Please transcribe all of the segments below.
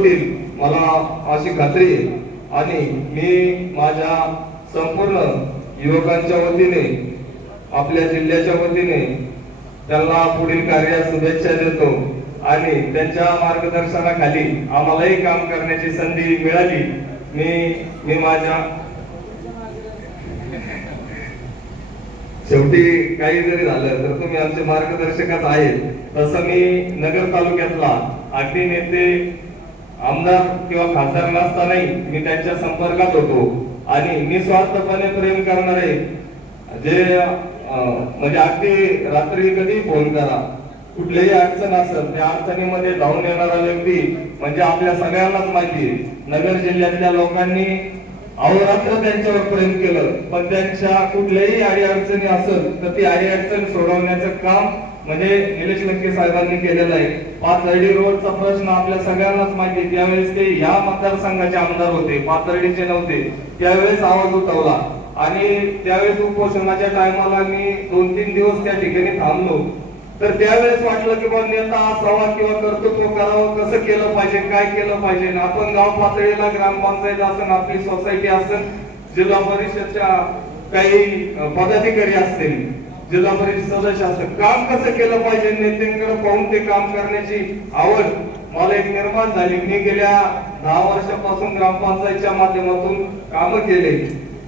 सोडवतील मला अशी खात्री आहे। आणि मी माझ्या संपूर्ण युवकांच्या वतीने आपल्या जिल्ह्याच्या वतीने त्यांना पुढील कार्यास शुभेच्छा देतो आणि त्यांच्या मार्गदर्शनाखाली आम्हालाही काम करण्याची संधी मिळाली। मी माझ्या शेवटी काही जरी झालं तर तुम्ही आमचे मार्गदर्शकच आहेत। तसं मी नगर तालुक्यातला अगदी नेते आमदार किंवा खासदार नसतानाही मी त्यांच्या संपर्कात होतो आणि निस्वार्थपणे प्रेम करणारे जे म्हणजे अगदी रात्री कधी फोन करा, कुठलीही अडचण असेल त्या अडचणीमध्ये धावून येणारा व्यक्ती म्हणजे आपल्या सगळ्यांनाच माहिती आहे। नगर जिल्ह्यातल्या लोकांनी अहोरात्र त्यांच्यावर प्रेम केलं, पण त्यांच्या कुठल्याही अडीअडचणी असेल तर ती अडीअडचण सोडवण्याचं काम म्हणजे निलेश लंके साहेबांनी केलेलं आहे। पाथर्डी रोडचा प्रश्न आपल्या सगळ्यांनाच माहिती आहे। त्यावेळेस ते या मतदारसंघाचे आमदार होते, पाथर्डीचे नव्हते। त्यावेळेस आवाज उठवला आणि त्यावेळेस उपोषणाच्या टायमाला मी 2-3 दिवस त्या ठिकाणी थांबलो। तर त्यावेळेस वाटलं की बा नेता असावा किंवा कर्तृत्व करावं, कसं केलं पाहिजे, काय केलं पाहिजे। आपण गाव पातळीला ग्रामपंचायत असेल, आपली सोसायटी असेल, जिल्हा परिषदच्या काही पदाधिकारी असतील, जिल्हा परिषद सदस्य असतील, काम कसं केलं पाहिजे नेत्यांकडे पाहून ते काम करण्याची आवड मला एक निर्माण झाली। मी गेल्या 10 वर्षापासून ग्रामपंचायतच्या माध्यमातून काम केले।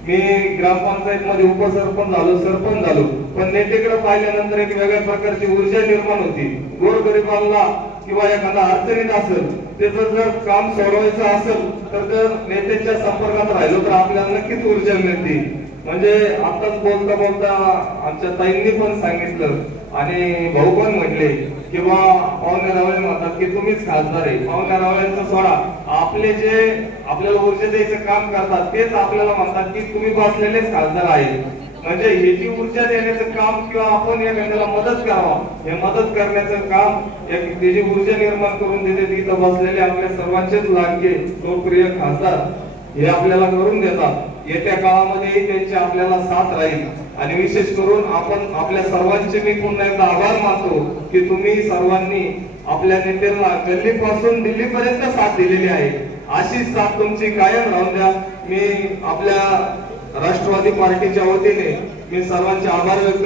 मी ग्रामपंचायत मध्ये उपसरपंच झालो, सरपंच झालो, पण नेतेकडे पाहिल्यानंतर एक वेगळ्या प्रकारची ऊर्जा निर्माण होती। गोरगरिबांना किंवा एखादा अडचणीत असेल त्याचं जर काम सोडवायचं असेल तर नेत्यांच्या संपर्कात राहिलो तर आपल्याला नक्कीच ऊर्जा मिळते। म्हणजे आताच बोलता बोलता आमच्या ताईंनी पण सांगितलं आणि भाऊ पण म्हटले किंवा पाहुणेरावळे म्हणतात की तुम्हीच खासदार आहे। पाहुणेरावळ्यांचं सोडा, आपले जे आपल्याला ऊर्जा द्यायचं काम करतात तेच आपल्याला म्हणतात की तुम्ही बसलेलेच खासदार आहे। म्हणजे ही जी ऊर्जा देण्याचं काम किंवा आपण एखाद्याला मदत करावा, हे मदत करण्याचं काम एक त्याची ऊर्जा निर्माण करून देते तिथं बसलेले आपल्या सर्वांचेच लाडके लोकप्रिय खासदार हे आपल्याला करून देतात। येत्या काळामध्ये त्यांची आपल्याला साथ राहील आणि विशेष करून आपण आपल्या सर्वांचे मी पुन्हा एकदा आभार मानतो की तुम्ही सर्वांनी आपल्या नेत्यांना गल्लीपासून दिल्लीपर्यंत साथ दिलेली आहे। अशीच साथ तुमची कायम राहू द्या। मी आपल्या राष्ट्रवादी पार्टीच्या वतीने मी सर्वांचे आभार व्यक्त